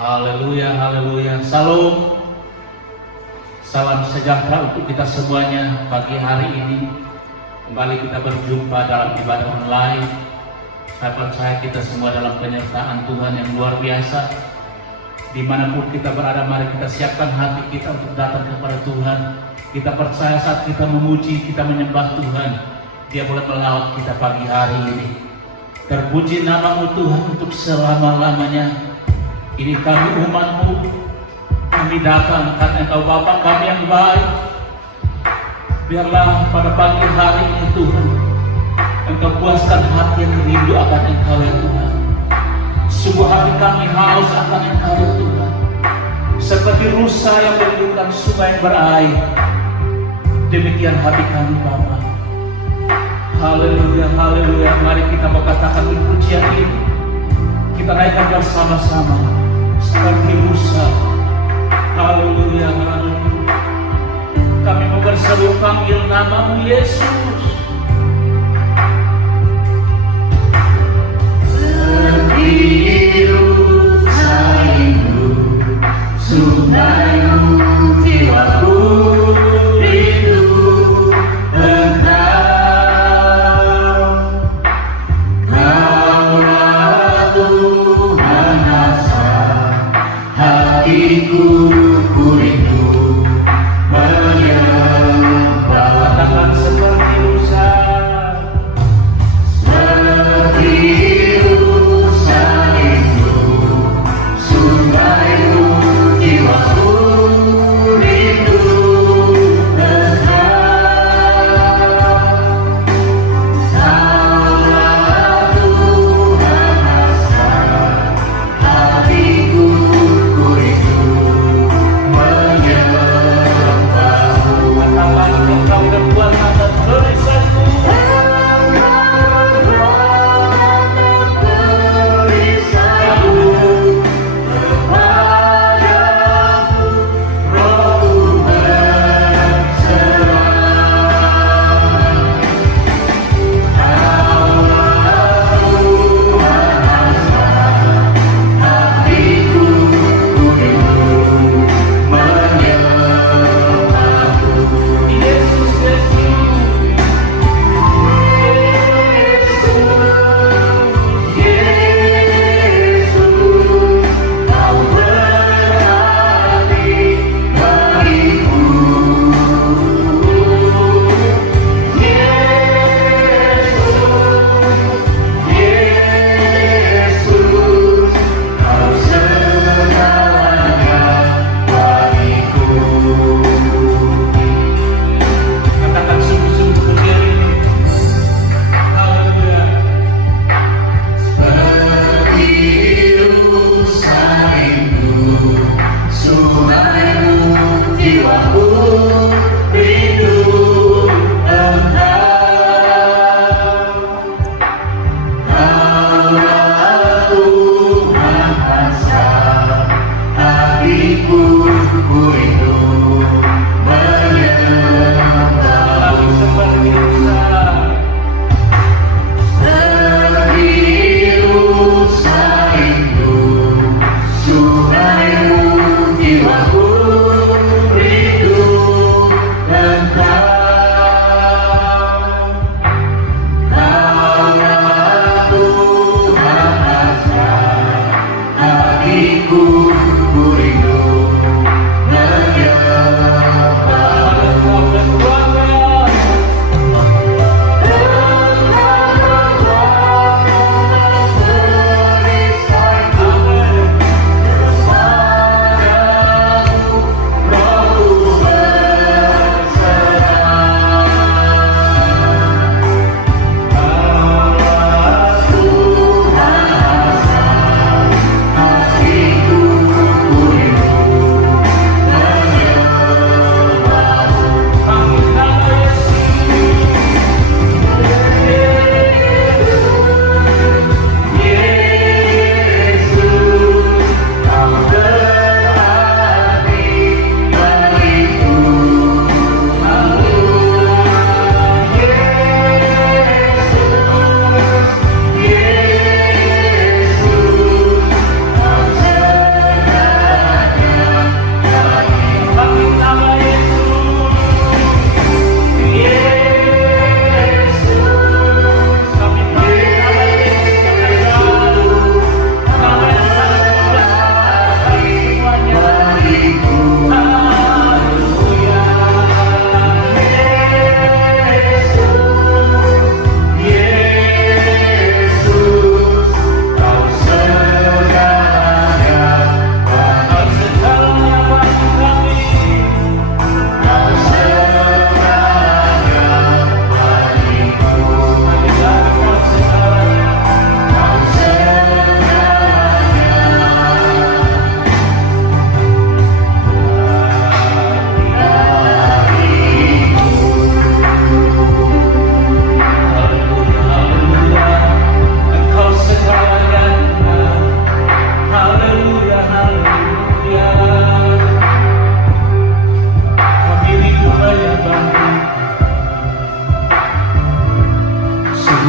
Haleluya, haleluya. Salam, salam sejahtera untuk kita semuanya pagi hari ini. Kembali kita berjumpa dalam ibadah online. Saya percaya kita semua dalam penyertaan Tuhan yang luar biasa. Dimanapun kita berada, mari kita siapkan hati kita untuk datang kepada Tuhan. Kita percaya saat kita memuji, kita menyembah Tuhan, Dia boleh melawat kita pagi hari ini. Terpuji nama-Mu Tuhan untuk selama-lamanya. Ini kami umat-Mu, kami datang karena Engkau Bapa kami yang baik. Biarlah pada pagi hari ini Tuhan, Engkau puaskan hati yang rindu akan Engkau ya Tuhan. Sungguh hati kami haus akan Engkau ya Tuhan. Seperti rusa yang merindukan sungai yang berair, demikian hati kami Bapa. Haleluya, haleluya. Mari kita mau katakan pujian ini, kita naikkan bersama-sama seperti rusa. Haleluya, haleluya. Kami mau berseru panggil nama-Mu Yesus. Seperti rusa rindu, sungaimu jiwaku rindu Engkau. Kaulah Tuhan asal hatiku, ku rindu menyembah. Katakan seperti rusa. Seperti rusa rindu, sungaimu jiwaku rindu Engkau. Kaulah Tuhan asal hatiku, ku rindu menyembah-Mu. Katakan Engkau berkuasa dan berisanku. Yesus, katakan sungguh-sungguh pujian ini. Haleluya. Seperti rusa rindu, sungaimu jiwaku rindu Engkau. Kaulah Tuhan asal hatiku, ku rindu menyembah. Lalu seperti rusa. Seperti rusa rindu, sungaimu jiwaku rindu Engkau. Kaulah Tuhan asal hatiku, ku rindu menyembah.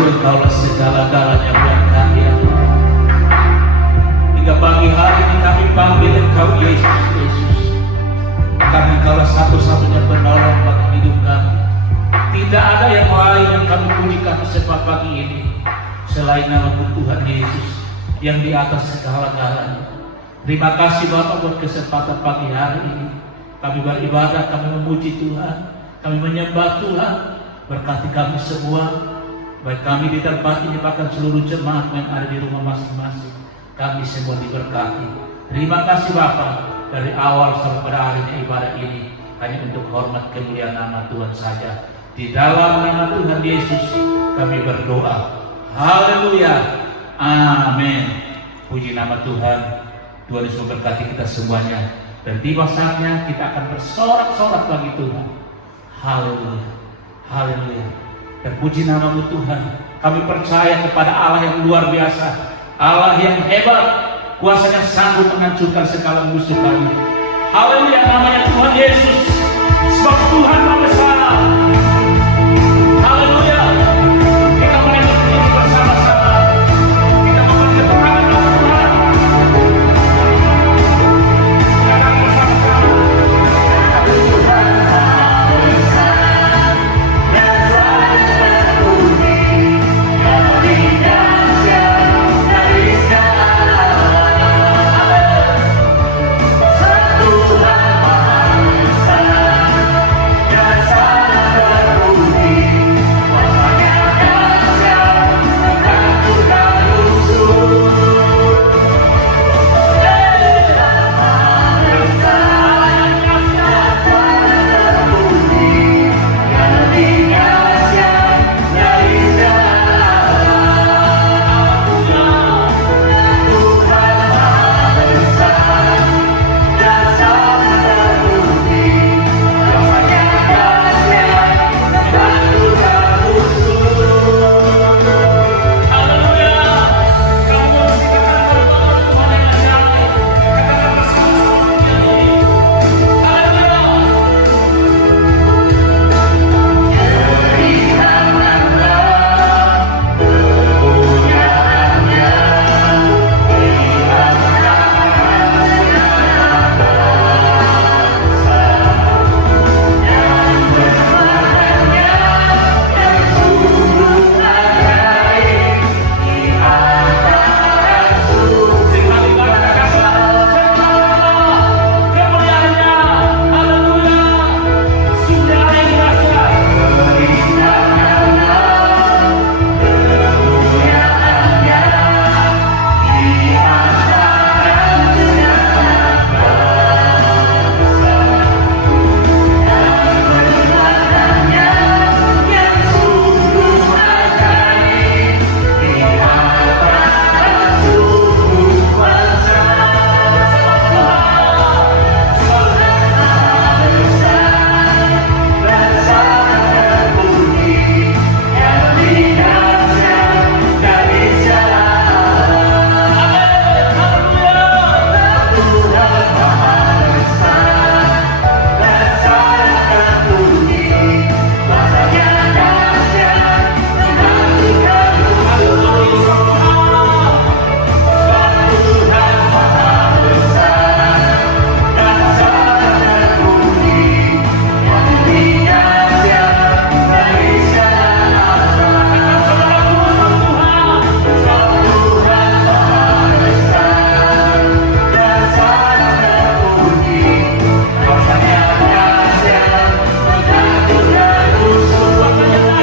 sungguh Engkaulah segala-galanya buat kami ya Tuhan. Hingga pagi hari ini kami panggil Engkau Yesus, Yesus. Karena Engkaulah satu-satunya penolong bagi hidup kami. Tidak ada yang lain yang kami pujikan sebab pagi ini selain nama Tuhan Yesus yang di atas segala-galanya. Terima kasih Bapak buat kesempatan pagi hari ini. Kami beribadah, kami memuji Tuhan, kami menyembah Tuhan. Berkati kami semua, baik kami di tempat ini bahkan seluruh jemaat yang ada di rumah masing-masing. Kami semua diberkati. Terima kasih Bapak, dari awal sampai pada akhirnya ibadah ini hanya untuk hormat kemuliaan nama Tuhan saja. Di dalam nama Tuhan Yesus kami berdoa. Haleluya. Amin. Puji nama Tuhan. Tuhan Yesus memberkati kita semuanya. Dan tiba saatnya kita akan bersorak-sorak bagi Tuhan. Haleluya. Haleluya. Terpuji nama-Mu Tuhan. Kami percaya kepada Allah yang luar biasa, Allah yang hebat, kuasanya sanggup menghancurkan segala musuh kami. Haleluya, namanya Tuhan Yesus. Sebab Tuhan Maha Besar. Haleluya. Kita menyanyi ini bersama-sama. Kita memberi kemenangan kepada Tuhan. Kita akan bersama-sama. Tuhan Maha Besar dan selalu terpuji, yang lebih dahsyat dari segala. Tuhan Maha Besar dan selalu terpuji, kuasanya dahsyat menghancurkan musuh. Tuhan Maha Besar dan selalu terpuji, yang lebih dahsyat dari segala. Tuhan Maha Besar dan selalu terpuji, kuasanya dahsyat menghancurkan musuh. Haleluya. Kamu dikatakan berdoa Tuhan yang ajaib. Katakan bersama-sama menyanyi.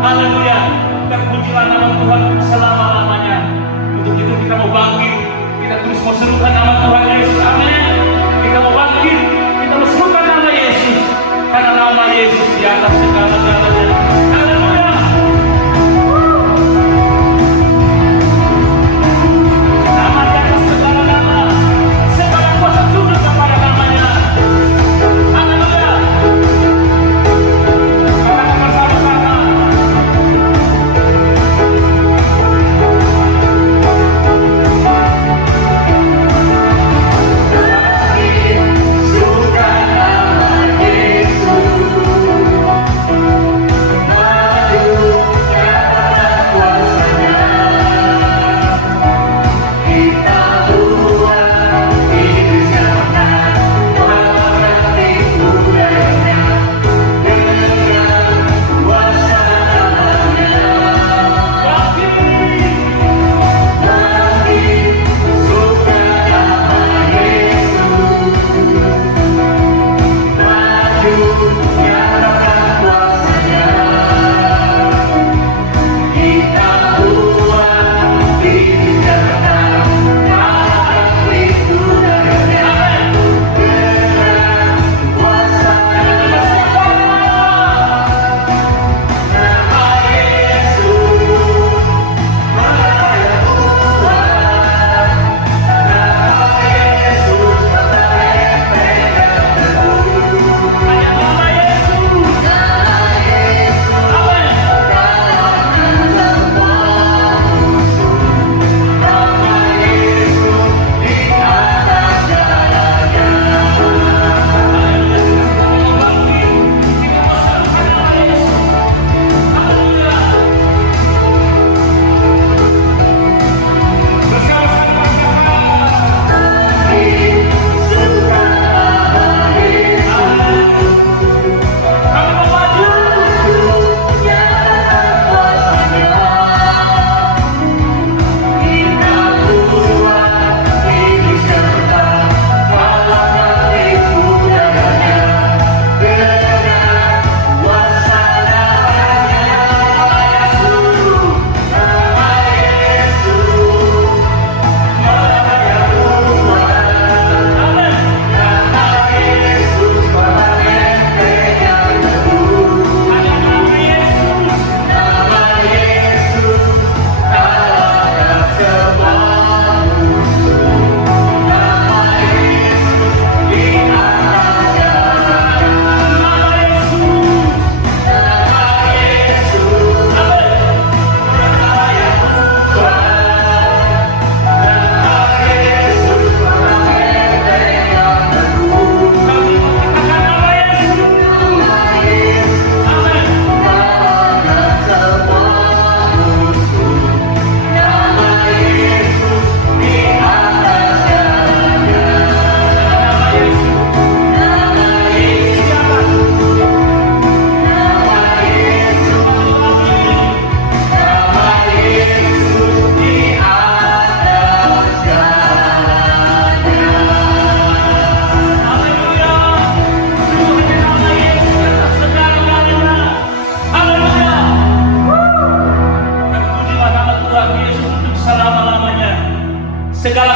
Haleluya. Terpujilah nama Tuhan selama-lamanya. Untuk itu kita mau bangkit, kita terus mau serukan nama Tuhan Yesus. Amin. Kita mau bangkit, kita mau serukan nama Yesus, karena nama Yesus di atas segala-galanya. Haleluya.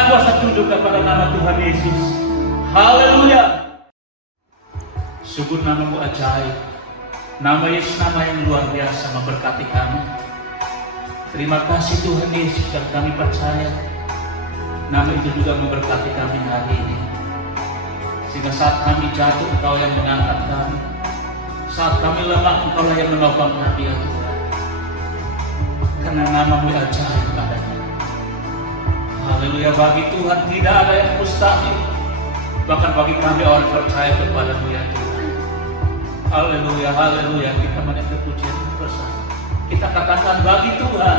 segala kuasa tunduk kepada nama Tuhan Yesus. Haleluya. Sungguh namamu ajaib. Nama Yesus nama yang luar biasa memberkati kami. Terima kasih Tuhan Yesus, dan kami percaya nama itu juga memberkati kami hari ini. Sehingga saat kami jatuh, Engkau yang mengangkat kami. Saat kami lemah, Engkau yang menopang kami ya Tuhan. Karena namamu ajaib adanya. Haleluya, bagi Tuhan tidak ada yang mustahil. Bahkan bagi kami orang percaya kepada-Mu ya Tuhan. Haleluya, haleluya, kita menaikkan pujian bersama. Kita katakan bagi Tuhan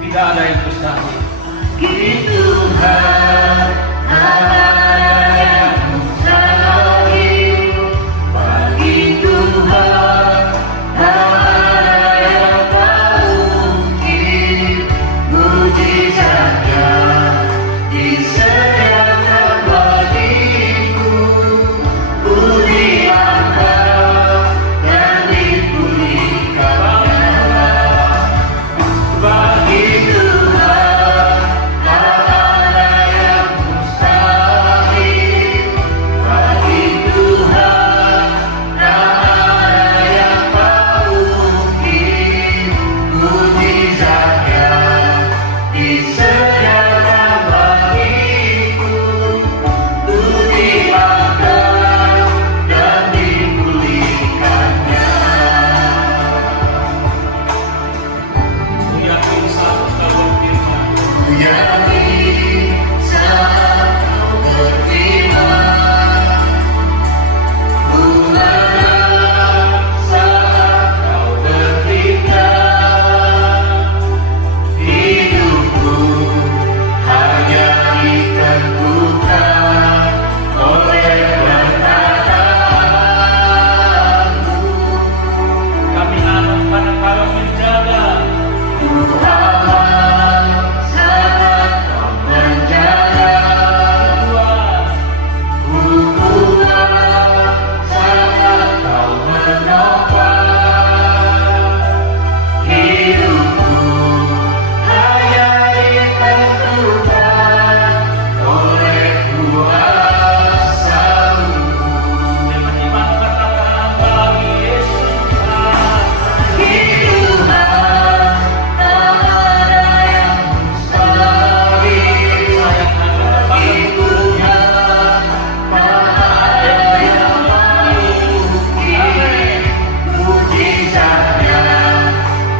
tidak ada yang mustahil. Bagi Tuhan ada yang mustahil. Bagi Tuhan ada yang tak mungkin. Mujizatnya disediakan bagiku. Ku diangkat dan dipulihkannya. Bagi Tuhan tak ada yang mustahil. Bagi Tuhan tak ada yang tak mungkin. Mujizatnya disediakan bagiku. Ku diangkat dan dipulihkannya. Ku yakin saat Engkau berfirman, Ku yakin saat Kau berfirman, ku menang saat Kau bertindak. Hidupku hanya ditentukan oleh perkataanmu. kami aman karena Kau menjaga. Tuhan sangat Kau menjaga. Hukuman sangat Kau menopang. Hidupku hanya ditentukan oleh kuasa-Mu. Dengan iman katakan bagi Yesus Tuhan. Tuhan tak ada yang mustahil. Bagi Tuhan tak ada yang tak mungkin. Mujizatnya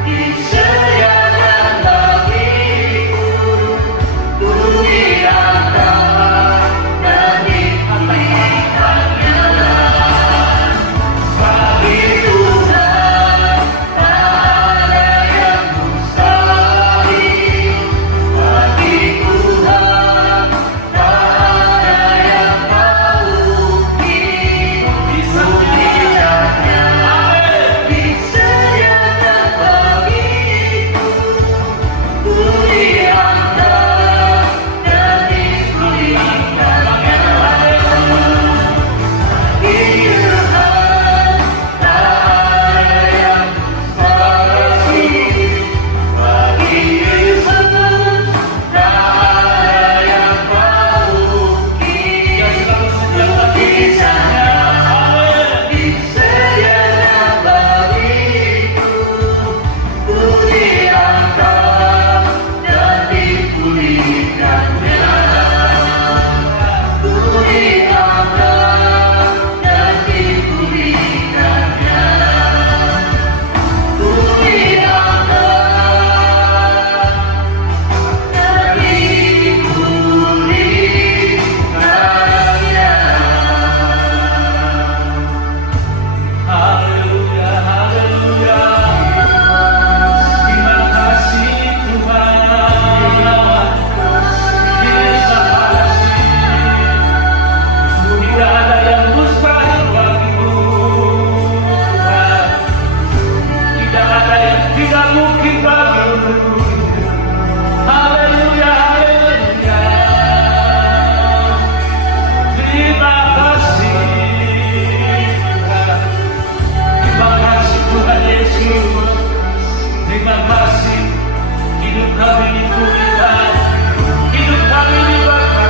disediakan bagiku. Ku diangkat dan dipulihkannya. Bagi Tuhan tak ada yang mustahil. Bagi Tuhan tak ada yang tak mungkin. Mujizatnya disediakan bagiku. Ku diangkat dan dipulihkannya. Bagi Tuhan tak ada yang mustahil. Bagi Yesus tak ada yang tak mungkin. Mujizatnya disediakan bagiku. Ku diangkat dan dipulihkannya. Ku diangkat dan dipulihkannya. Ku diangkat dan dipulihkannya. Haleluya, haleluya. Terima kasih Tuhan. Terima kasih. Tidak ada yang mustahil bagimu. Tidak ada yang tidak mungkin bagimu. Haleluya, haleluya. Terima kasih. Terima kasih Tuhan Yesus. Terima kasih. Hidup kami dipulihkan. Hidup kami diberkati.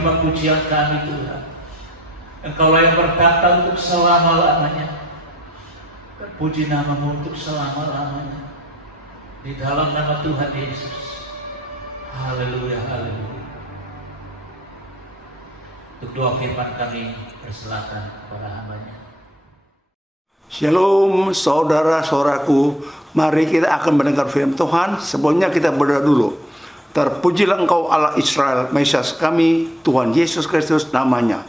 terima pujian kami Tuhan. Engkaulah yang bertata untuk selama-lamanya. Terpuji namamu untuk selama-lamanya. Di dalam nama Tuhan Yesus. Haleluya, haleluya. Untuk doa firman kami persilakan kepada hamba-Nya. Shalom saudara-saudaraku, mari kita akan mendengar firman Tuhan. Sebelumnya kita berdoa dulu. Terpujilah Engkau Allah Israel, Mesias kami, Tuhan Yesus Kristus namanya.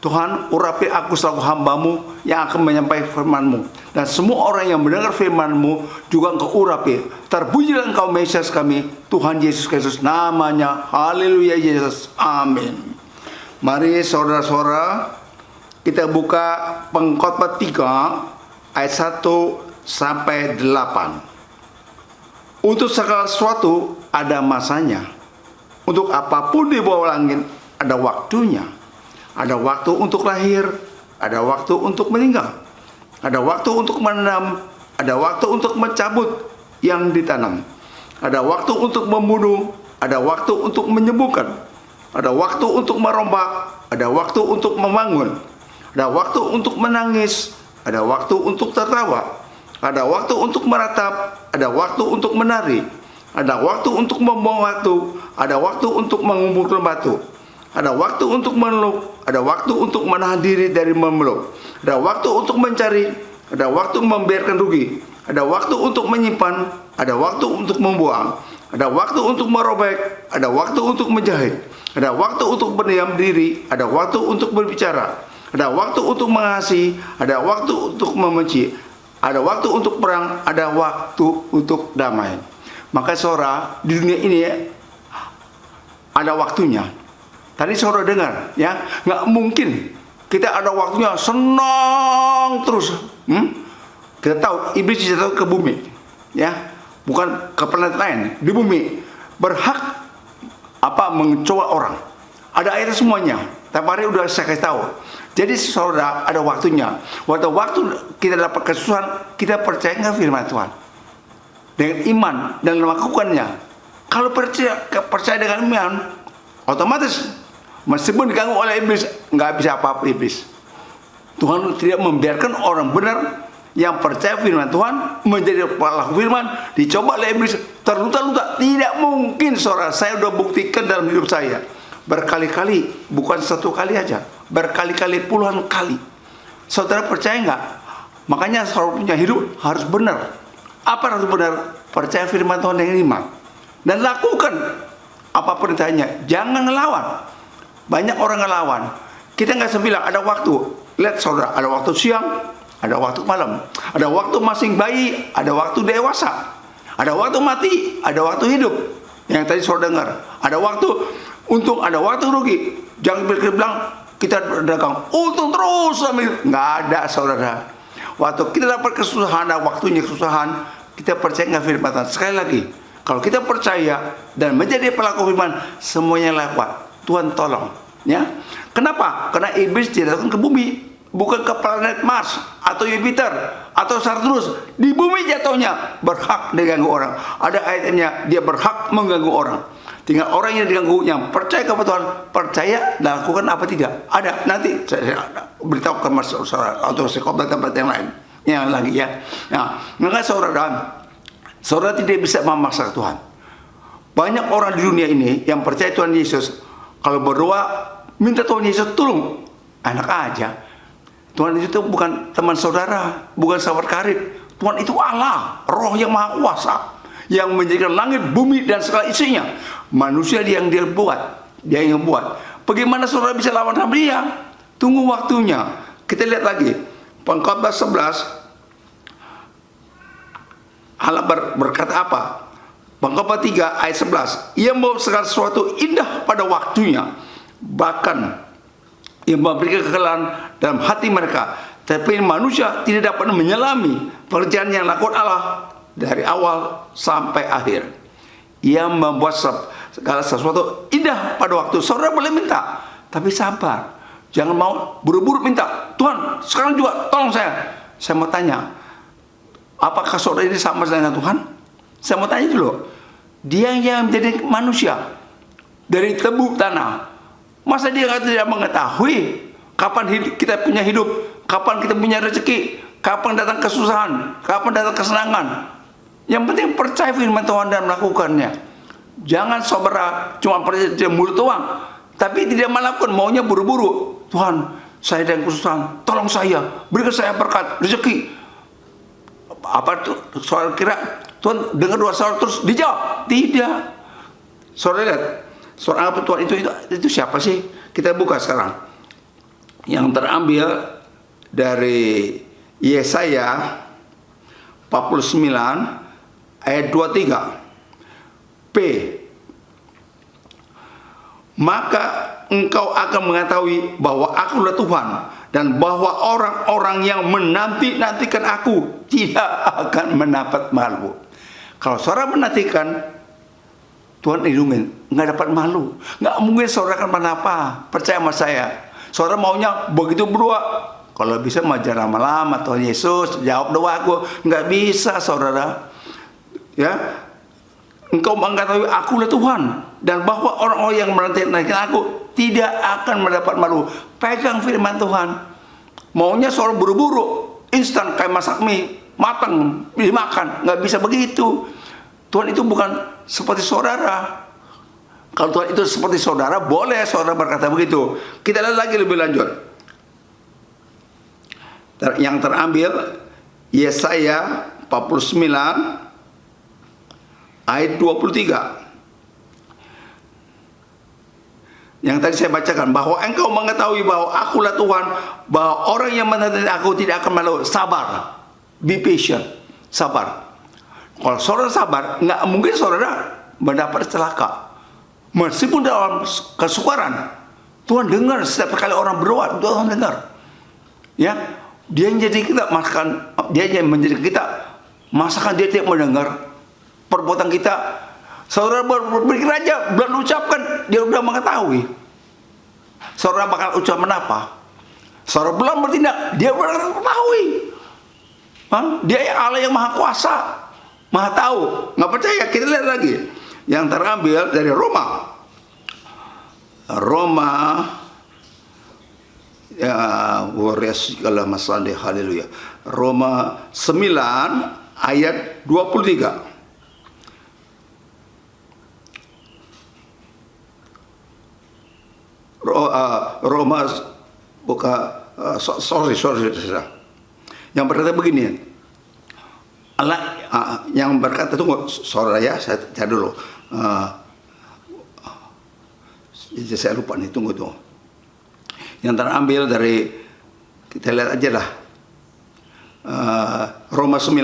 Tuhan, urapi aku selaku hamba-Mu yang akan menyampaikan firman-Mu. Dan semua orang yang mendengar firman-Mu juga Engkau urapi. Terpujilah Engkau Mesias kami, Tuhan Yesus Kristus namanya. Haleluya Yesus, amin. Mari saudara-saudara, kita buka Pengkhotbah 3 ayat 1 sampai 8. Untuk segala sesuatu ada masanya. Untuk apapun di bawah langit ada waktunya. Ada waktu untuk lahir, ada waktu untuk meninggal. Ada waktu untuk menanam, ada waktu untuk mencabut yang ditanam. Ada waktu untuk membunuh, ada waktu untuk menyembuhkan. Ada waktu untuk merombak, ada waktu untuk membangun. Ada waktu untuk menangis, ada waktu untuk tertawa, ada waktu untuk meratap, ada waktu untuk menari, ada waktu untuk membuang waktu, ada waktu untuk mengumpulkan batu, ada waktu untuk meluk, ada waktu untuk menahan diri dari memeluk, ada waktu untuk mencari, ada waktu membiarkan rugi, ada waktu untuk menyimpan, ada waktu untuk membuang, ada waktu untuk merobek, ada waktu untuk menjahit, ada waktu untuk berdiam diri, ada waktu untuk berbicara. Ada waktu untuk mengasihi, ada waktu untuk membenci, ada waktu untuk perang, ada waktu untuk damai. Maka saudara, di dunia ini ada waktunya. Tadi saudara dengar, ya, nggak mungkin kita ada waktunya senang terus. Kita tahu iblis jatuh ke bumi, ya, bukan ke planet lain, di bumi berhak mencoba orang. Ada ayat semuanya. Tapi hari udah saya kasih tahu. Jadi saudara, ada waktunya. Waktu kita dapat kesusahan, kita percaya nggak firman Tuhan? Dengan iman dan melakukannya. Kalau percaya dengan iman, otomatis meskipun diganggu oleh iblis, nggak bisa apa-apa iblis. Tuhan tidak membiarkan orang benar yang percaya firman Tuhan menjadi pelaku firman dicoba oleh iblis terluka-luka. Tidak mungkin saudara. Saya sudah buktikan dalam hidup saya. Berkali-kali, bukan satu kali aja, berkali-kali puluhan kali. Saudara percaya nggak? Makanya saudara punya hidup harus benar. Apa harus benar? Percaya firman Tuhan dengan iman dan lakukan apa perintahnya. Jangan ngelawan. Banyak orang ngelawan. Kita nggak sebilang ada waktu. Lihat saudara, ada waktu siang, ada waktu malam, ada waktu masing bayi, ada waktu dewasa, ada waktu mati, ada waktu hidup. Yang tadi saudara dengar, ada waktu untung, ada waktu rugi. Jangan bilang kita berdagang untung terus, nggak ada saudara. Waktu kita dapat kesusahan, ada waktunya kesusahan, kita percaya nggak firman Tuhan. Sekali lagi, kalau kita percaya dan menjadi pelaku firman, semuanya lewat. Tuhan tolong, ya. Kenapa? Karena iblis didatangkan ke bumi, bukan ke planet Mars atau Jupiter atau Saturnus. Di bumi jatuhnya berhak diganggu orang. Ada ayatnya, dia berhak mengganggu orang. Tinggal orang yang diganggu, yang percaya kepada Tuhan, percaya dan lakukan apa tidak. Ada, nanti saya beritahu ke saudara atau sekolah tempat yang lain, yang lagi ya. Nah, maka saudara tidak bisa memaksa Tuhan. Banyak orang di dunia ini yang percaya Tuhan Yesus, kalau berdoa minta Tuhan Yesus tolong, enak aja. Tuhan itu bukan teman saudara, bukan sahabat karib. Tuhan itu Allah, Roh yang Maha Kuasa, yang menjadikan langit, bumi dan segala isinya. Manusia yang dia buat, dia yang buat. Bagaimana saudara bisa lawan sama dia? Tunggu waktunya. Kita lihat lagi Pengkhotbah 11. Allah berkata apa? Pengkhotbah 3 ayat 11. Ia membuat segala sesuatu indah pada waktunya, bahkan ia memberikan kekalahan dalam hati mereka. Tapi manusia tidak dapat menyelami pekerjaan yang lakukan Allah dari awal sampai akhir. Ia membuat segala sesuatu indah pada waktu. Saudara boleh minta, tapi sabar. Jangan mau buru-buru minta. Tuhan, sekarang juga tolong saya. Saya mau tanya, apakah saudara ini sama dengan Tuhan? Saya mau tanya dulu. Dia yang menjadi manusia dari tebu tanah, Masa dia tidak mengetahui kapan kita punya hidup, kapan kita punya rezeki, kapan datang kesusahan, kapan datang kesenangan. Yang penting percaya firman Tuhan dan melakukannya. Jangan saudara cuma percaya di mulut doang, tapi tidak melakukan, maunya buru-buru. Tuhan, saya dalam kesusahan, tolong saya, berikan saya berkat, rezeki. Apa tuh? Saudara kira Tuhan dengar doa saudara terus dijawab? Tidak. Saudara lihat, seorang apa Tuhan itu siapa sih? Kita buka sekarang. Yang terambil dari Yesaya 49 ayat 23. P. Maka engkau akan mengetahui bahwa akulah Tuhan, dan bahwa orang-orang yang menanti-nantikan aku tidak akan mendapat malu. Kalau saudara menantikan Tuhan lindungin, nggak dapat malu. Nggak mungkin saudara akan menapa. Percaya sama saya. Saudara maunya begitu berdoa, kalau bisa majar lama-lama, Tuhan Yesus jawab doa aku. Nggak bisa saudara. Ya, engkau mengetahui akulah Tuhan, dan bahwa orang-orang yang menanti-nantikan aku tidak akan mendapat malu. Pegang firman Tuhan. Maunya saudara buru-buru, instan kayak masak mie, matang, dimakan. Nggak bisa begitu. Tuhan itu bukan seperti saudara. Kalau Tuhan itu seperti saudara, boleh saudara berkata begitu. Kita lihat lagi lebih lanjut. Yang terambil Yesaya 49 ayat 23. Yang tadi saya bacakan, bahwa engkau mengetahui bahwa akulah Tuhan, bahwa orang yang menanti aku tidak akan malu. Sabar, be patient, sabar. Kalau saudara sabar, nggak mungkin saudara mendapat celaka. Meskipun dalam kesukaran, Tuhan dengar setiap kali orang berdoa, Tuhan dengar. Ya, dia yang jadi kita masakan, dia yang menjadi kita masakan, dia tidak mendengar perbuatan kita. Saudara berpikir aja, belum ucapkan, dia sudah mengetahui. Saudara bakal ucapkan apa? Saudara belum bertindak, dia sudah mengetahui. Dia Allah yang maha kuasa, maha tahu. Nggak percaya, kita lihat lagi. Yang terambil dari Roma. Ya, haleluya. Roma 9 ayat 23. Roma buka sorry. Yang berkata begini. Allah yang berkata, tunggu saudara ya, saya cari dulu. Saya lupa nih, tunggu. Yang terambil dari, kita lihat aja lah. Roma 9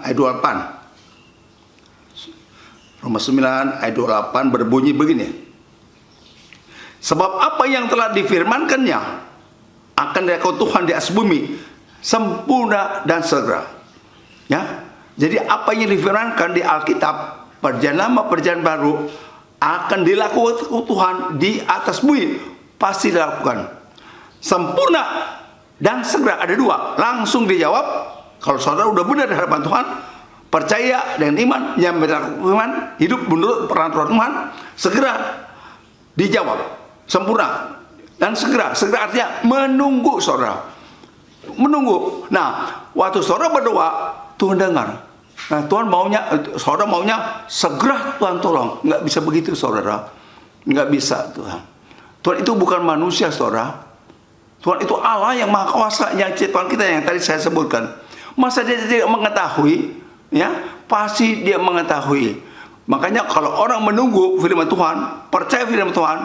ayat 28. Roma 9 ayat 28 berbunyi begini. Sebab apa yang telah difirmankannya akan dilakukan Tuhan di atas bumi sempurna dan segera. Ya. Jadi apa yang difirmankan di Alkitab, perjanjian lama, perjanjian baru, akan dilakukan Tuhan di atas bumi, pasti dilakukan. Sempurna dan segera, ada dua. Langsung dijawab. Kalau saudara udah benar di hadapan Tuhan, percaya dengan iman, yang berlakukan hidup menurut peraturan Tuhan, segera dijawab, sempurna dan segera. Segera artinya menunggu saudara, menunggu. Nah, waktu saudara berdoa, Tuhan dengar. Nah, Tuhan maunya, saudara maunya segera Tuhan tolong. Nggak bisa begitu saudara, nggak bisa Tuhan. Tuhan itu bukan manusia saudara. Tuhan itu Allah yang maha kuasa, yang ciptaan kita, yang tadi saya sebutkan. Masa dia tidak mengetahui? Ya, pasti dia mengetahui. Makanya kalau orang menunggu firman Tuhan, percaya firman Tuhan,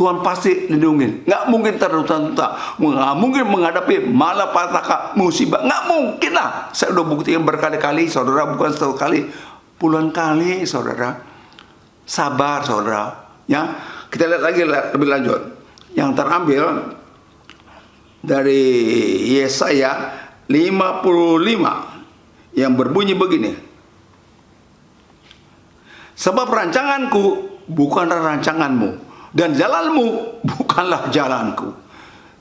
Tuhan pasti lindungin. Nggak mungkin tertuta-tuta, nggak mungkin menghadapi malapetaka, musibah, nggak mungkin lah. Saya udah buktikan berkali-kali, saudara, bukan satu kali, puluhan kali, saudara. Sabar, saudara. Ya, kita lihat lagi lebih lanjut. Yang terambil dari Yesaya 55. Yang berbunyi begini. Sebab rancanganku bukanlah rancanganmu, dan jalanmu bukanlah jalanku.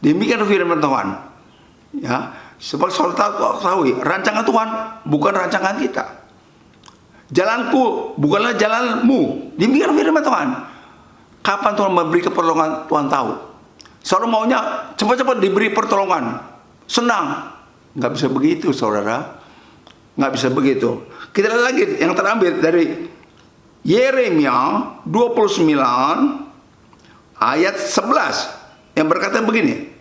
Demikian firman Tuhan. Ya, sebab saudara tahu, rancangan Tuhan bukan rancangan kita. Jalanku bukanlah jalanmu, Demikian firman Tuhan. Kapan Tuhan memberi pertolongan, Tuhan tahu. Saudara maunya cepat-cepat diberi pertolongan, senang. Nggak bisa begitu, saudara. Nggak bisa begitu. Kita lihat lagi yang terambil dari Yeremia 29 ayat 11 yang berkata begini.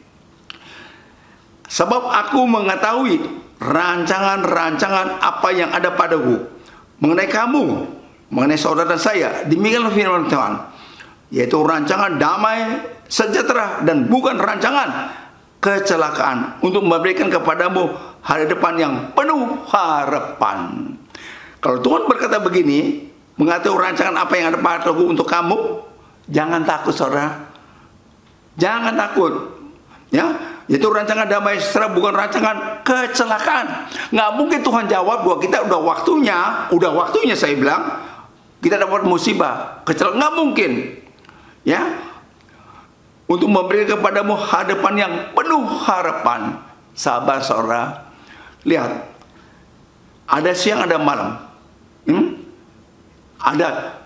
Sebab aku mengetahui rancangan-rancangan apa yang ada padaku mengenai kamu, mengenai saudara dan saya. Demikianlah firman Tuhan, yaitu rancangan damai sejahtera dan bukan rancangan kecelakaan, untuk memberikan kepadamu hari depan yang penuh harapan. Kalau Tuhan berkata begini, mengetahui rancangan apa yang ada padaku untuk kamu, jangan takut, saudara. Jangan takut, ya. Itu rancangan damai sejahtera, bukan rancangan kecelakaan. Nggak mungkin Tuhan jawab bahwa kita udah waktunya saya bilang kita dapat musibah, kecelakaan. Nggak mungkin, ya. Untuk memberikan kepadamu hadapan yang penuh harapan. Sabar, saudara. Lihat, ada siang, ada malam. Ada,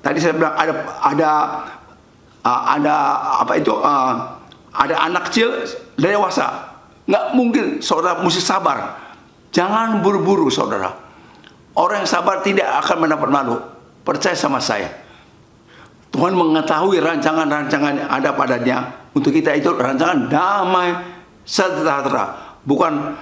tadi saya bilang ada anak kecil, dewasa. Nggak mungkin, saudara mesti sabar. Jangan buru-buru, saudara. Orang yang sabar tidak akan mendapat malu. Percaya sama saya. Tuhan mengetahui rancangan-rancangan yang ada padanya. Untuk kita itu rancangan damai sejahtera, bukan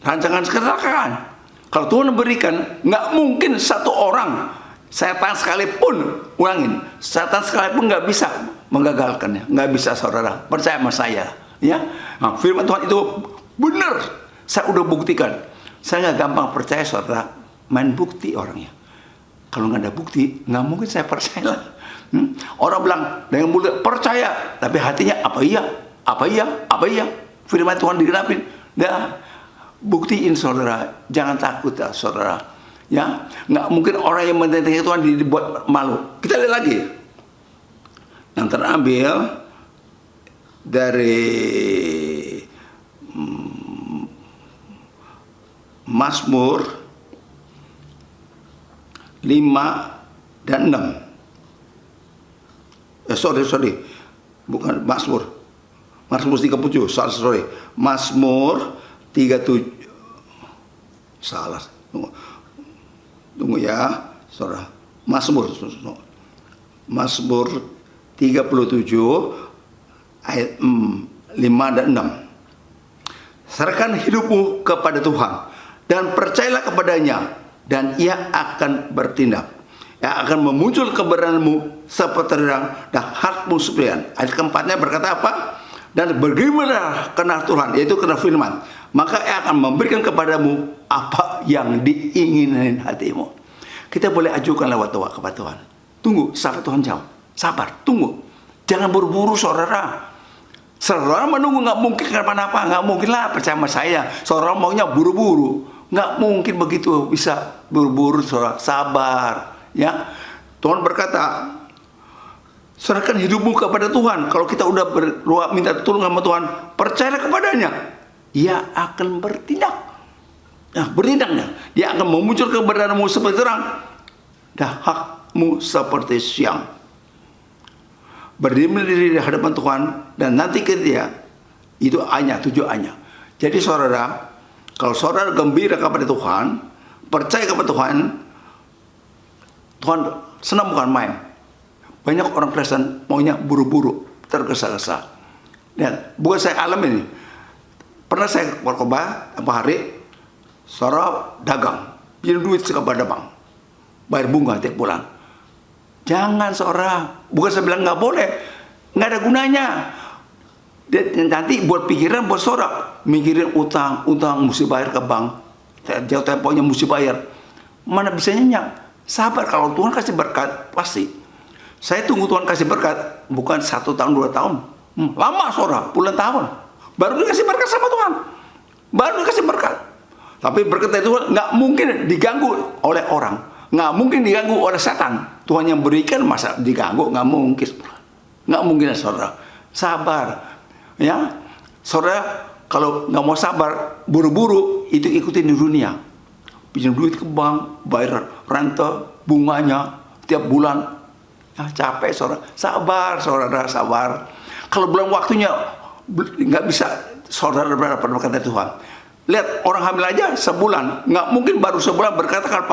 rancangan kecelakaan. Kalau Tuhan berikan, nggak mungkin satu orang, setan sekalipun, ulangin, setan sekalipun nggak bisa menggagalkannya, nggak bisa, saudara. Percaya sama saya, ya. Nah, firman Tuhan itu benar. Saya udah buktikan. Saya nggak gampang percaya, saudara. Main bukti orangnya. Kalau nggak ada bukti, nggak mungkin saya percaya lah. Orang bilang dengan mulut percaya, tapi hatinya apa iya. Firman Tuhan digenapin. Dah, buktiin, saudara. Jangan takut, ya, saudara. Ya, nggak mungkin orang yang menentang Tuhan dibuat malu. Kita lihat lagi yang terambil dari Mazmur 5 dan 6. Sorry, bukan Mazmur 37, sorry. Mazmur 37, salah. Tunggu ya, saudara. Mazmur 37 ayat 5 dan 6. Serahkan hidupmu kepada Tuhan dan percayalah kepadanya, dan ia akan bertindak. Yang akan memuncul keberanianmu seperti terang dan hatimu seperti. Ayat keempatnya berkata apa? Dan bergembiralah karena Tuhan, yaitu karena firman, maka ia akan memberikan kepadamu apa yang diinginin hatimu. Kita boleh ajukan lewat doa kepada Tuhan. Tunggu sampai Tuhan jawab. Sabar, tunggu. Jangan buru-buru, saudara. Saudara menunggu nggak mungkin kenapa-napa, nggak mungkin lah, percaya sama saya. Saudara maunya buru-buru, nggak mungkin begitu bisa buru-buru, saudara. Sabar, ya. Tuhan berkata, serahkan hidupmu kepada Tuhan. Kalau kita udah berdoa minta tolong sama Tuhan, percayalah kepadanya, ia akan bertindak. Nah, bertindaknya, dia akan memuncul keberadaanmu seperti terang, dan hakmu seperti siang. Berdiri di hadapan Tuhan dan nanti ke dia, itu tujuannya. Jadi saudara, kalau saudara gembira kepada Tuhan, percaya kepada Tuhan, Tuhan senang bukan main. Banyak orang Kristen maunya buru-buru, tergesa-gesa. Dan bukan saya alami ini. Pernah saya berkhotbah apa hari, saudara dagang, pinjam duit kepada bank, bayar bunga tiap bulan. Jangan, saudara. Bukan saya bilang nggak boleh, nggak ada gunanya. Dan nanti buat pikiran buat saudara, mikirin utang mesti bayar ke bank, jauh temponya mesti bayar. Mana bisa nyenyak? Sabar, kalau Tuhan kasih berkat pasti. Saya tunggu Tuhan kasih berkat, bukan 1 tahun 2 tahun, lama, saudara, puluhan tahun, baru dikasih berkat sama Tuhan, baru dikasih berkat. Tapi berkat itu nggak mungkin diganggu oleh orang, nggak mungkin diganggu oleh setan. Tuhan yang berikan, masa diganggu? Nggak mungkin, saudara. Sabar, ya, saudara. Kalau nggak mau sabar, buru-buru, itu ikutin di dunia. Pinjam duit ke bank, bayar rente, bunganya tiap bulan. Capek saudara. Sabar saudara, sabar. Kalau belum waktunya nggak bisa saudara berhadapan berkata Tuhan. Lihat orang hamil aja sebulan, nggak mungkin baru sebulan berkata kalau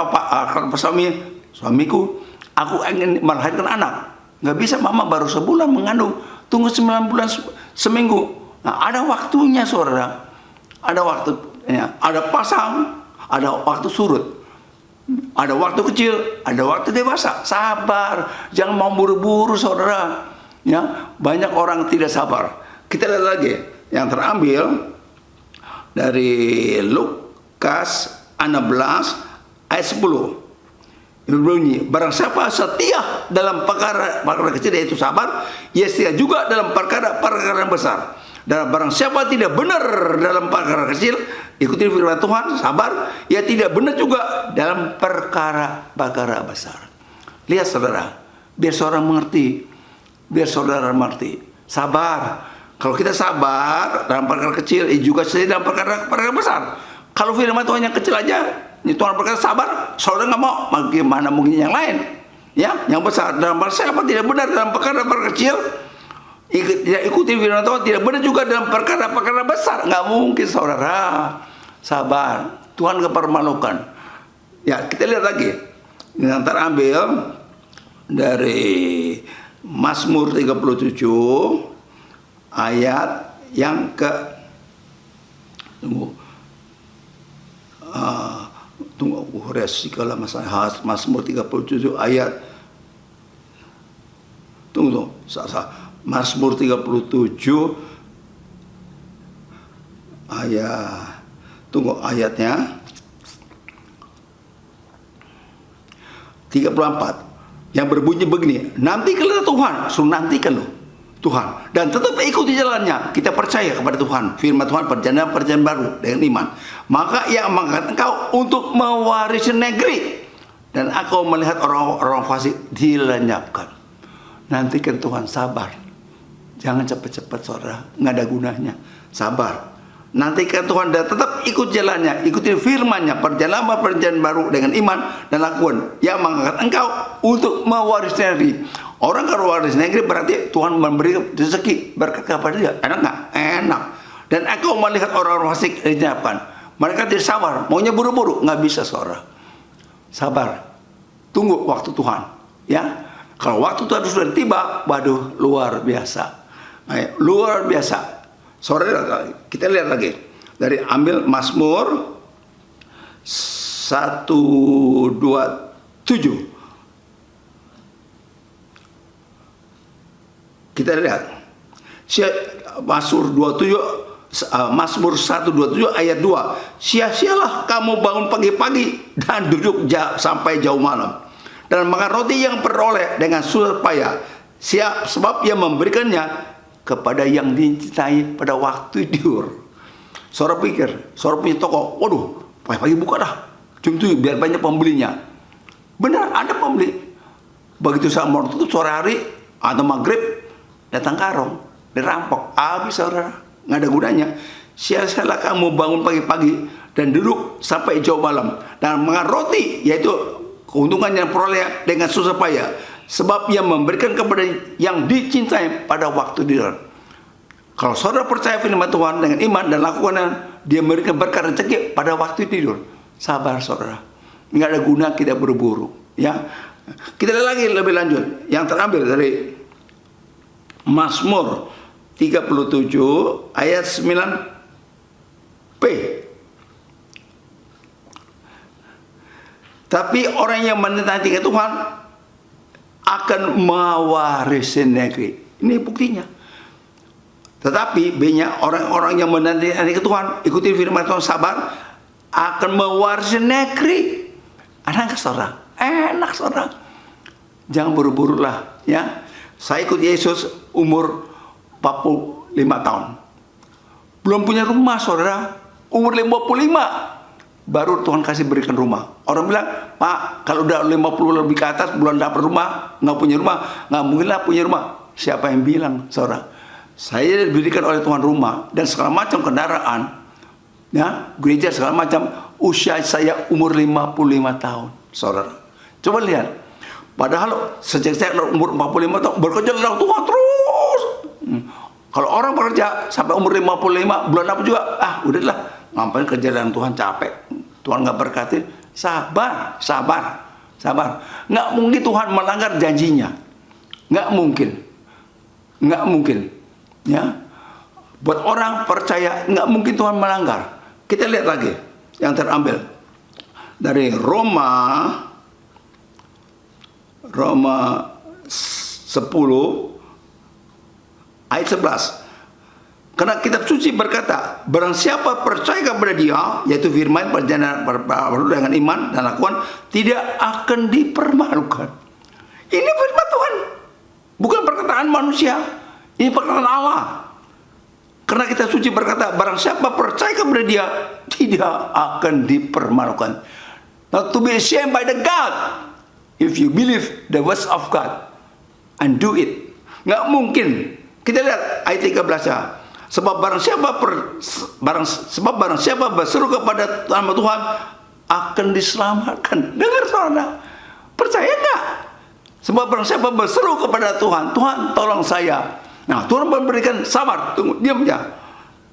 suamiku, aku ingin melahirkan anak. Nggak bisa, mama baru sebulan mengandung, tunggu 9 bulan seminggu. Nah, ada waktunya saudara, ada waktunya, ada pasang, ada waktu surut, ada waktu kecil, ada waktu dewasa. Sabar, jangan mau buru-buru saudara. Ya, banyak orang tidak sabar. Kita lihat lagi yang terambil dari Lukas 16 ayat 10. Ini berbunyi, barang siapa setia dalam perkara kecil yaitu sabar, ia setia juga dalam perkara yang besar. Dan barang siapa tidak benar dalam perkara kecil, ikuti firman Tuhan, sabar, ia tidak benar juga dalam perkara besar. Lihat saudara, biar saudara mengerti, sabar. Kalau kita sabar dalam perkara kecil, juga setia dalam perkara besar. Kalau firman Tuhan yang kecil aja, Tuhan berkata sabar, saudara nggak mau, bagaimana mungkin yang lain? Ya, yang besar. Dalam siapa tidak benar dalam perkara kecil, tidak ikuti firman Tuhan, tidak benar juga dalam perkara besar. Nggak mungkin saudara. Sabar, Tuhan nggak permalukan. Ya, kita lihat lagi. Yang terambil dari Mazmur 37 ayat yang ke Mazmur 37 ayat Mazmur 37 ayatnya 34 yang berbunyi begini, nantikanlah Tuhan, nantikan loh Tuhan, dan tetap ikuti jalannya. Kita percaya kepada Tuhan, firman Tuhan, perjalanan baru dengan iman. Maka ia mengangkat engkau untuk mewarisi negeri, dan aku melihat orang-orang fasik dilenyapkan. Nantikan Tuhan, sabar. Jangan cepat-cepat saudara, nggak ada gunanya. Sabar. Nantikan Tuhan dan tetap ikut jalannya, ikuti firman-Nya, perjalanan baru dengan iman dan lakukan. Ia mengangkat engkau untuk mewarisi negeri. Orang kalau waris negeri berarti Tuhan memberi rezeki berkat kepada dia. Enak nggak? Enak. Dan engkau melihat orang-orang fasik dilenyapkan. Mereka tidak sabar, maunya buru-buru, nggak bisa saudara. Sabar. Tunggu waktu Tuhan. Ya. Kalau waktu Tuhan sudah tiba, waduh, luar biasa. Luar biasa. Saudara, kita lihat lagi dari ambil Mazmur 127. Kita lihat Mazmur 127 ayat 2. Sia-sialah kamu bangun pagi-pagi dan duduk sampai jauh malam, dan makan roti yang peroleh dengan susah payah, sebab ia memberikannya kepada yang dicintai pada waktu tidur. Saudara pikir, saudara punya toko, waduh, pagi-pagi buka dah, jam 7 biar banyak pembelinya. Benar, ada pembeli. Begitu saat mau tutup sore hari atau maghrib, datang karung, dirampok, habis saudara, nggak ada gunanya. Sia-sialah kamu bangun pagi-pagi dan duduk sampai jauh malam, dan makan roti, yaitu keuntungan yang peroleh dengan susah payah, sebab ia memberikan kepada yang dicintai pada waktu tidur. Kalau saudara percaya firman Tuhan dengan iman dan lakukan, dia memberikan berkat rezeki pada waktu tidur. Sabar saudara, nggak ada guna kita buru-buru. Ya, kita lihat lagi lebih lanjut yang terambil dari Mazmur 37 ayat 9b. Tapi orang yang menanti Tuhan akan mewarisi negeri. Ini buktinya. Tetapi B-nya, orang-orang yang menanti Tuhan, ikuti firman Tuhan, sabar, akan mewarisi negeri. Enak saudara, enak saudara. Jangan buru-buru lah, ya. Saya ikut Yesus umur 45 tahun. Belum punya rumah saudara. Umur 55 baru Tuhan kasih berikan rumah. Orang bilang, Pak, kalau udah 50 lebih ke atas belum dapat rumah, nggak punya rumah, nggak mungkin lah punya rumah. Siapa yang bilang, saudara? Saya diberikan oleh Tuhan rumah dan segala macam kendaraan, ya, gereja segala macam. Usia saya umur 55 tahun, saudara. Coba lihat, Padahal sejak saya umur 45 tahun bekerja dalam Tuhan terus. Kalau orang bekerja sampai umur 55, bulan apa juga, udahlah, ngapain kerja dalam Tuhan, capek. Tuhan nggak berkati, sabar. Nggak mungkin Tuhan melanggar janjinya. Nggak mungkin. Ya. Buat orang percaya, nggak mungkin Tuhan melanggar. Kita lihat lagi yang terambil dari Roma 10 ayat 11. Karena kitab suci berkata, barang siapa percaya kepada Dia, yaitu firman perjalanan dengan iman dan lakukan, tidak akan dipermalukan. Ini firman Tuhan, bukan perkataan manusia. Ini perkataan Allah. Karena kitab suci berkata, barang siapa percaya kepada Dia, tidak akan dipermalukan. Not to be ashamed by the God, if you believe the words of God and do it. Nggak mungkin. Kita lihat ayat 13-nya. Sebab barang siapa berseru kepada nama Tuhan akan diselamatkan. Dengar saudara, percaya nggak? Sebab barang siapa berseru kepada Tuhan, Tuhan tolong saya. Nah, Tuhan memberikan sabar, tunggu, diam aja,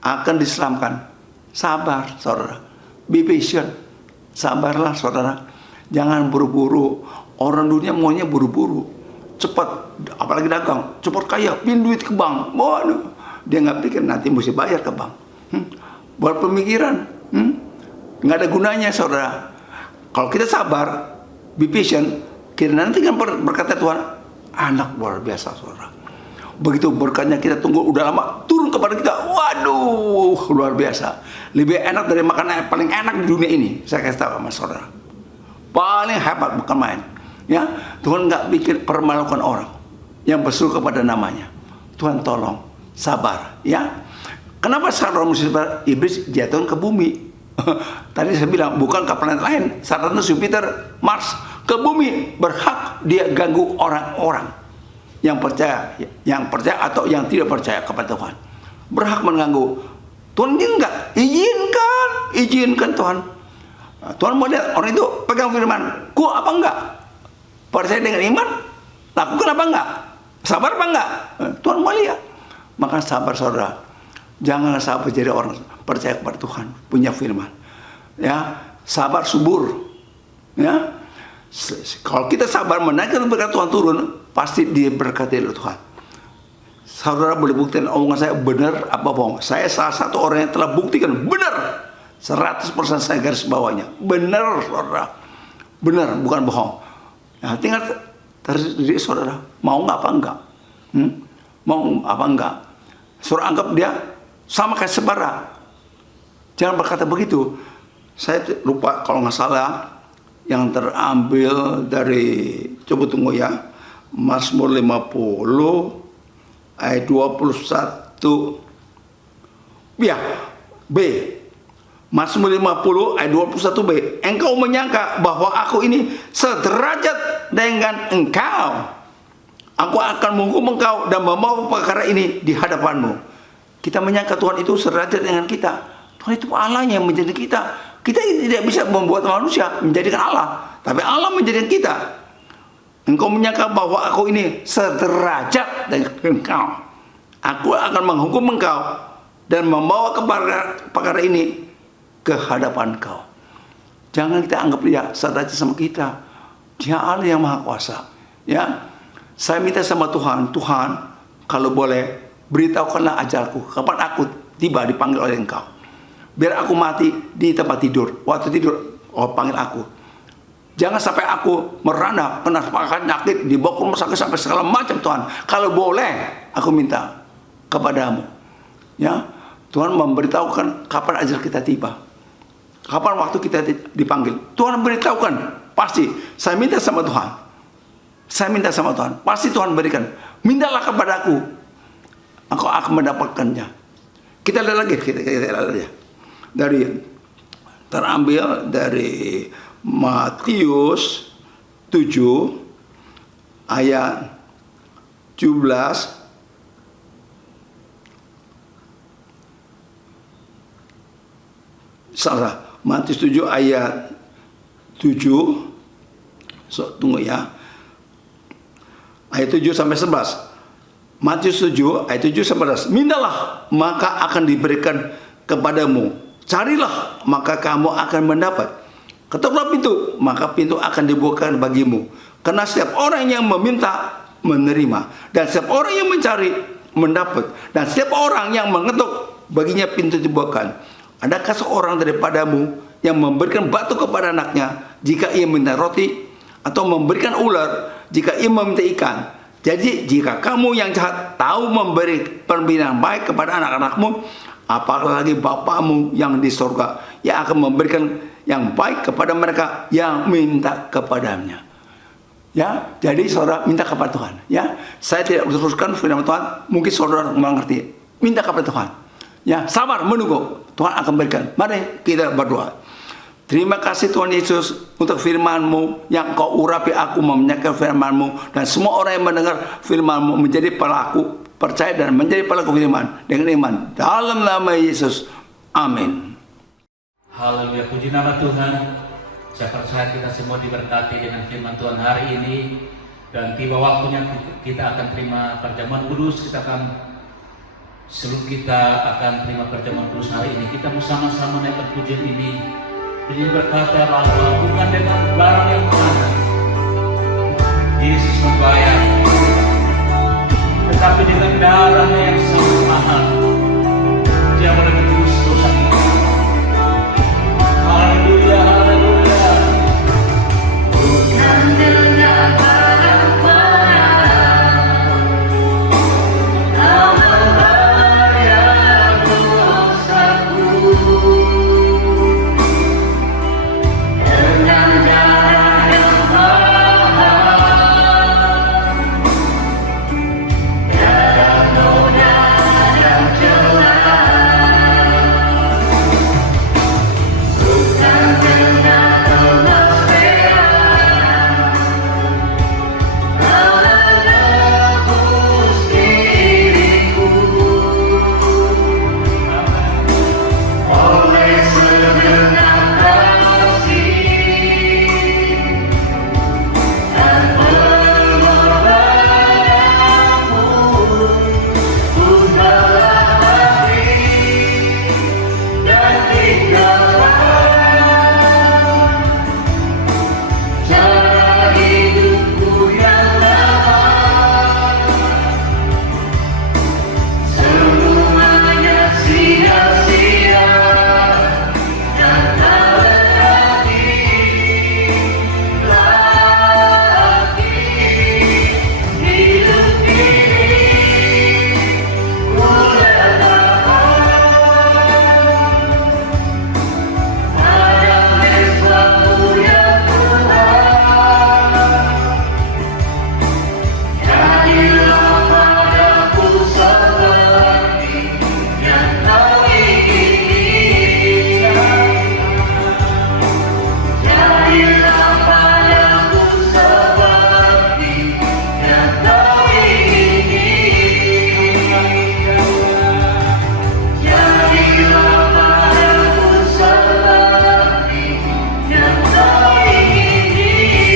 akan diselamatkan. Sabar, saudara. Be patient. Sabarlah, saudara. Jangan buru-buru. Orang dunia maunya buru-buru, cepat, apalagi dagang, cepat kaya, pindah duit ke bank. Waduh. Dia nggak pikir nanti mesti bayar ke bank. Buat pemikiran, nggak ada gunanya, saudara. Kalau kita sabar, be patient, kira nanti kan berkata Tuhan, anak luar biasa, saudara. Begitu berkatnya kita tunggu udah lama turun kepada kita, waduh, luar biasa. Lebih enak dari makanan yang paling enak di dunia ini. Saya kasih tahu sama saudara, paling hebat, bukan main. Ya, Tuhan nggak bikin permalukan orang yang berseru kepada namanya. Tuhan tolong. Sabar, ya. Kenapa saudara mesti sabar? Iblis jatuh ke bumi. Tadi saya bilang bukan ke planet lain, Saturnus, Jupiter, Mars, ke bumi. Berhak dia ganggu orang-orang yang percaya atau yang tidak percaya kepada Tuhan. Berhak mengganggu. Tuhan enggak izinkan Tuhan. Tuhan mau lihat orang itu pegang firman, ku apa enggak? Percaya dengan iman, lakukan apa enggak? Sabar apa enggak? Tuhan mau lihat. Maka sabar, saudara. Janganlah sabar jadi orang percaya kepada Tuhan, punya firman. Ya, sabar subur. Ya. Kalau kita sabar menaikkan berkat Tuhan turun, pasti diberkati oleh Tuhan. Saudara boleh buktikan omongan saya benar apa bohong. Saya salah satu orang yang telah buktikan benar. 100% saya garis bawahnya. Benar, saudara. Benar, bukan bohong. Ya, tinggal terdiri saudara. Mau nggak apa enggak? Mau apa enggak? Suruh anggap dia sama kayak sebara. Jangan berkata begitu. Saya lupa kalau nggak salah yang terambil dari, coba tunggu ya, Mazmur 50 ayat 21. Ya, B. Mazmur 50 ayat 21b. Engkau menyangka bahwa aku ini sederajat dengan engkau. Aku akan menghukum engkau dan membawa perkara ini di hadapanmu. Kita menyangka Tuhan itu sederajat dengan kita. Tuhan itu Allah yang menjadi kita. Kita tidak bisa membuat manusia menjadikan Allah, tapi Allah menjadikan kita. Engkau menyangka bahwa aku ini sederajat dengan engkau. Aku akan menghukum engkau dan membawa perkara ini ke hadapan engkau. Jangan kita anggap dia sederajat sama kita. Dia Allah yang Maha Kuasa. Ya. Saya minta sama Tuhan, Tuhan, kalau boleh, beritahukanlah ajalku, kapan aku tiba dipanggil oleh engkau. Biar aku mati di tempat tidur. Waktu tidur, panggil aku. Jangan sampai aku merana, kena penyakit, dibawa ke rumah sakit sampai segala macam, Tuhan. Kalau boleh, aku minta kepadamu. Ya, Tuhan memberitahukan kapan ajal kita tiba. Kapan waktu kita dipanggil. Tuhan memberitahukan, pasti. Saya minta sama Tuhan. Saya minta sama Tuhan, pasti Tuhan berikan. Mintalah kepadaku, engkau akan mendapatkannya. Kita lihat lagi, kita lihat lagi. Terambil dari Matius 7 ayat 17. Salah, Matius 7 ayat 7. Tunggu ya. ayat 7 sampai 11. Matius 7 ayat 7 sampai 11. Mintalah maka akan diberikan kepadamu. Carilah maka kamu akan mendapat. Ketuklah pintu maka pintu akan dibukakan bagimu. Karena setiap orang yang meminta menerima, dan setiap orang yang mencari mendapat, dan setiap orang yang mengetuk baginya pintu dibukakan. Adakah seorang daripadamu yang memberikan batu kepada anaknya jika ia minta roti, atau memberikan ular jika ia meminta ikan? Jadi jika kamu yang jahat tahu memberi pemberian baik kepada anak-anakmu, apalagi Bapamu yang di surga yang akan memberikan yang baik kepada mereka yang minta kepadanya. Ya, jadi saudara minta kepada Tuhan. Ya, saya tidak teruskan firman Tuhan. Mungkin saudara mengerti. Minta kepada Tuhan. Ya, sabar menunggu. Tuhan akan berikan. Mari kita berdoa. Terima kasih Tuhan Yesus untuk firman-Mu yang Kau urapi aku menyampaikan firman-Mu, dan semua orang yang mendengar firman-Mu menjadi pelaku percaya dan menjadi pelaku firman dengan iman. Dalam nama Yesus. Amin. Haleluya, puji nama Tuhan. Saya percaya kita semua diberkati dengan firman Tuhan hari ini, dan tiba waktunya kita akan terima perjamuan kudus. Sebelum kita akan terima perjamuan kudus hari ini, kita mau sama-sama naikkan pujian ini. Pujian berkata bahwa bukan dengan barang yang mahal Yesus membayar, tetapi dengan darah yang sangat mahal Dia menebus dosa kita. Haleluya, haleluya. Bukan dengan barang mahal Kau membayar dosaku, dengan darah yang mahal, darah noda yang jelas. Bukan dengan emas perak Kau menebus diriku, oleh segenap kasih dan pengorbananmu. Bukalah hati dan tinggalkan cara hidupku yang lama. Semuanya sia-sia dan tak berarti lagi. Hidup ini ku letakkan pada mezbamu ya Tuhan. Jadilah padaku seperti yang Kau ingini. Jadilah padaku seperti yang Kau ingini. Jadilah padaku seperti yang Kau ingini.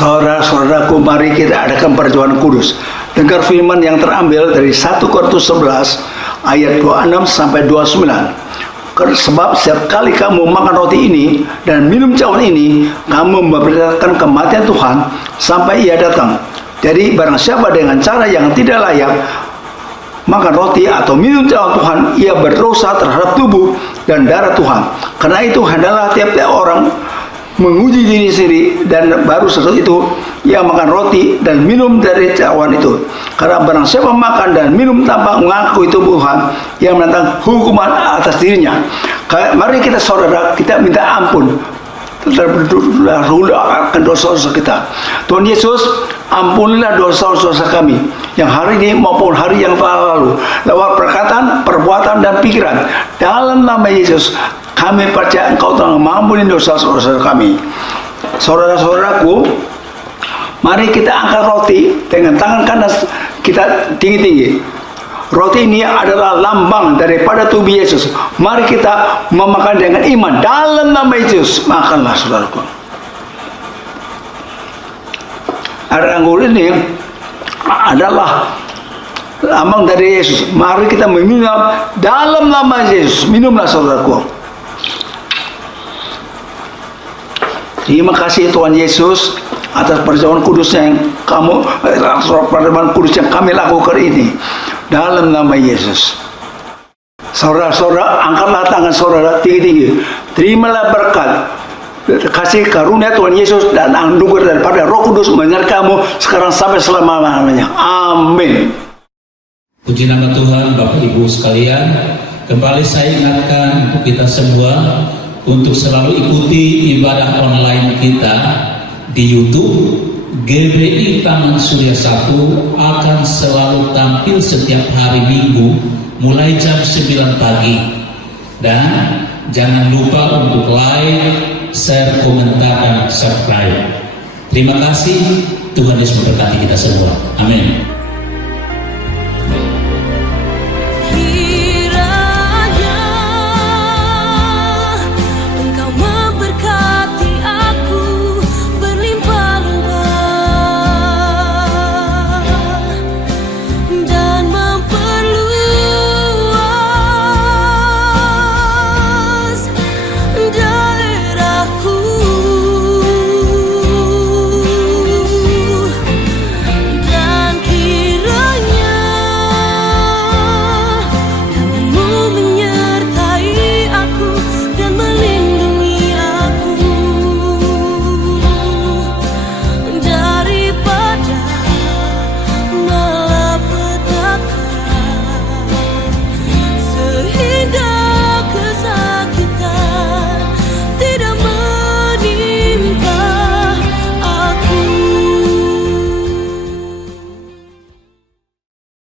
Saudara-saudaraku, mari kita adakan perjamuan kudus. Dengar firman yang terambil dari 1 Korintus 11 ayat 26 sampai 29. Sebab setiap kali kamu makan roti ini dan minum cawan ini, kamu memberitakan kematian Tuhan sampai Ia datang. Jadi barang siapa dengan cara yang tidak layak makan roti atau minum cawan Tuhan, ia berdosa terhadap tubuh dan darah Tuhan. Karena itu hendaklah tiap-tiap orang menguji diri sendiri, dan baru sesudah itu ia makan roti dan minum dari cawan itu. Karena barang siapa makan dan minum tanpa mengaku itu Tuhan, ia menantang hukuman atas dirinya. Mari kita saudara, kita minta ampun terdahulu akan dosa-dosa kita. Tuhan Yesus, ampunilah dosa-dosa kami yang hari ini maupun hari yang telah lalu, lewat perkataan, perbuatan, dan pikiran. Dalam nama Yesus, kami percaya Engkau telah mengampuni dosa-dosa kami. Saudara-saudaraku, mari kita angkat roti dengan tangan kanan kita tinggi-tinggi. Roti ini adalah lambang daripada tubuh Yesus. Mari kita memakan dengan iman dalam nama Yesus. Makanlah saudaraku. Air anggur ini adalah lambang dari Yesus. Mari kita meminum dalam nama Yesus. Minumlah saudaraku. Terima kasih Tuhan Yesus atas perjamuan kudus yang perjamuan kudus yang kami lakukan ini dalam nama Yesus. Saudara-saudara, angkatlah tangan saudara tinggi-tinggi. Terimalah berkat kasih karunia Tuhan Yesus dan anugerah daripada Roh Kudus menyertai kamu sekarang sampai selama-lamanya. Amin. Puji nama Tuhan, Bapak Ibu sekalian. Kembali saya ingatkan untuk kita semua untuk selalu ikuti ibadah online kita di YouTube. GBI Taman Surya 1 akan selalu tampil setiap hari Minggu mulai jam 9 pagi. Dan jangan lupa untuk like, share, komentar, dan subscribe. Terima kasih. Tuhan Yesus memberkati kita semua. Amin.